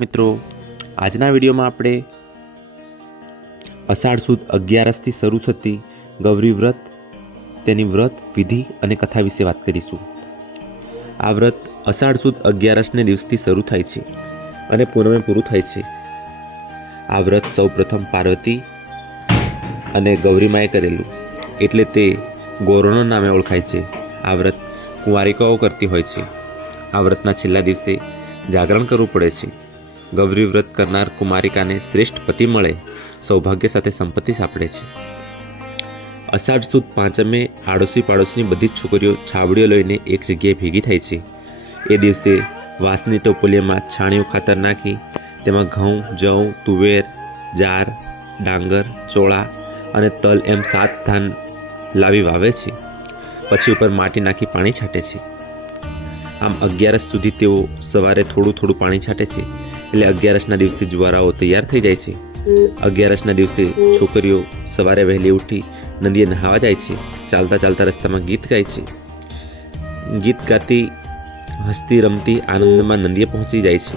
મિત્રો, આજના વિડીયોમાં આપણે અષાઢ સુદ 11થી શરૂ થતી ગૌરી વ્રત, તેની વ્રત વિધિ અને કથા વિશે વાત કરીશું. આ વ્રત અષાઢ સુદ 11ને દિવસથી શરૂ થાય છે અને પૂનમે પૂરું થાય છે. આ વ્રત સૌ પ્રથમ પાર્વતી અને ગૌરીમાએ કરેલું, એટલે તે ગૌરોના નામે ઓળખાય છે. આ વ્રત કુંવારિકાઓ કરતી હોય છે. આ વ્રતના છેલ્લા દિવસે જાગરણ કરવું પડે છે. ગૌરી વ્રત કરનાર કુમારિકાને શ્રેષ્ઠ પતિ મળે, સૌભાગ્ય સાથે સંપત્તિ સાંપડે છે. અષાઢ સુદ પાંચમે આડોશી પાડોશની બધી જ છોકરીઓ છાબડીઓ લઈને એક જગ્યાએ ભેગી થાય છે. એ દિવસે વાંસની ટોપલીમાં છાણિયું ખાતર નાખી તેમાં ઘઉં, જવ, તુવેર, જાર, ડાંગર, ચોળા અને તલ એમ 7 ધાન લાવી વાવે છે. પછી ઉપર માટી નાખી પાણી છાંટે છે. આમ 11 સુધી તેઓ સવારે થોડું થોડું પાણી છાંટે છે, એટલે 11ના દિવસે જુવારાઓ તૈયાર થઈ જાય છે. 11ના દિવસે છોકરીઓ સવારે વહેલી ઉઠી નદીએ નહાવા જાય છે. ચાલતા ચાલતા રસ્તામાં ગીત ગાય છે. ગીત ગાતી હસતી રમતી આનંદમાં નદીએ પહોંચી જાય છે.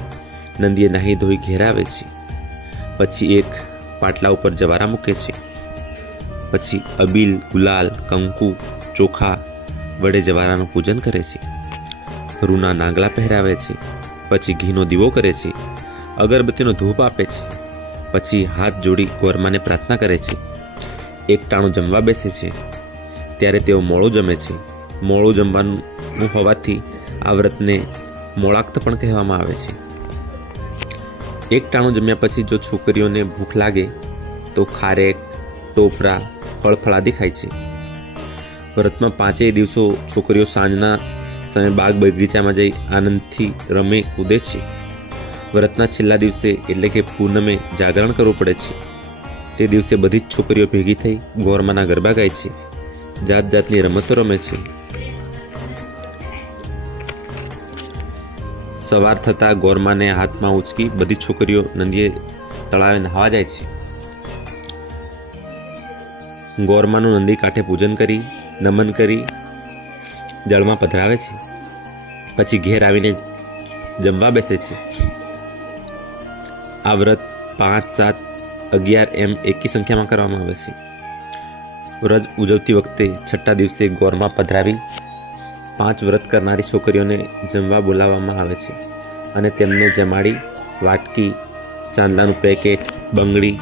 નદીએ નાહી ધોઈ ઘેર આવે છે. પછી એક પાટલા ઉપર જવારા મૂકે છે. પછી અબીલ, ગુલાલ, કંકુ, ચોખા વડે જવારાનું પૂજન કરે છે. રૂના નાગલા પહેરાવે છે. પછી ઘીનો દીવો કરે છે. અગરબત્તીનો ધૂપ આપે છે. પછી હાથ જોડી ગોરમાને પ્રાર્થના કરે છે. એક ટાણું જમવા બેસે છે. ત્યારે તેઓ મોળું જમે છે. મોળું જમવાનું હોવાથી આ વ્રતને મોળાક્ત પણ કહેવામાં આવે છે. એક ટાણું જમ્યા પછી જો છોકરીઓને ભૂખ લાગે તો ખારેક, ટોપરા, ફળફળાદી ખાય છે. વ્રતમાં 5 દિવસો છોકરીઓ સાંજના સમયે બાગ બગીચામાં જઈ આનંદથી રમે કૂદે છે. વ્રતના છેલ્લા દિવસે એટલે કે પૂનમે જાગરણ કરવું પડે છે. તે દિવસે બધી જ છોકરીઓ ભેગી થઈ ગોરમાના ગરબા ગાય છે. જાત જાતની રમતો રમે છે. સવાર થતાં ગોરમાને હાથમાં ઉચકી બધી છોકરીઓ નદીએ તળાવે નહાવા જાય છે. ગોરમાનું નદી કાંઠે પૂજન કરી નમન કરી જળમાં પધરાવે છે. પછી ઘેર આવીને જમવા બેસે છે. આ વ્રત 5, 7, 11 એમ એકી સંખ્યામાં કરવામાં આવે છે. વ્રત ઉજવતી વખતે 6 દિવસે ગોરમાં પધરાવી 5 વ્રત કરનારી છોકરીઓને જમવા બોલાવવામાં આવે છે અને તેમને જમાડી વાટકી, ચાંદલાનું પેકેટ, બંગડી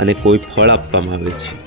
અને કોઈ ફળ આપવામાં આવે છે.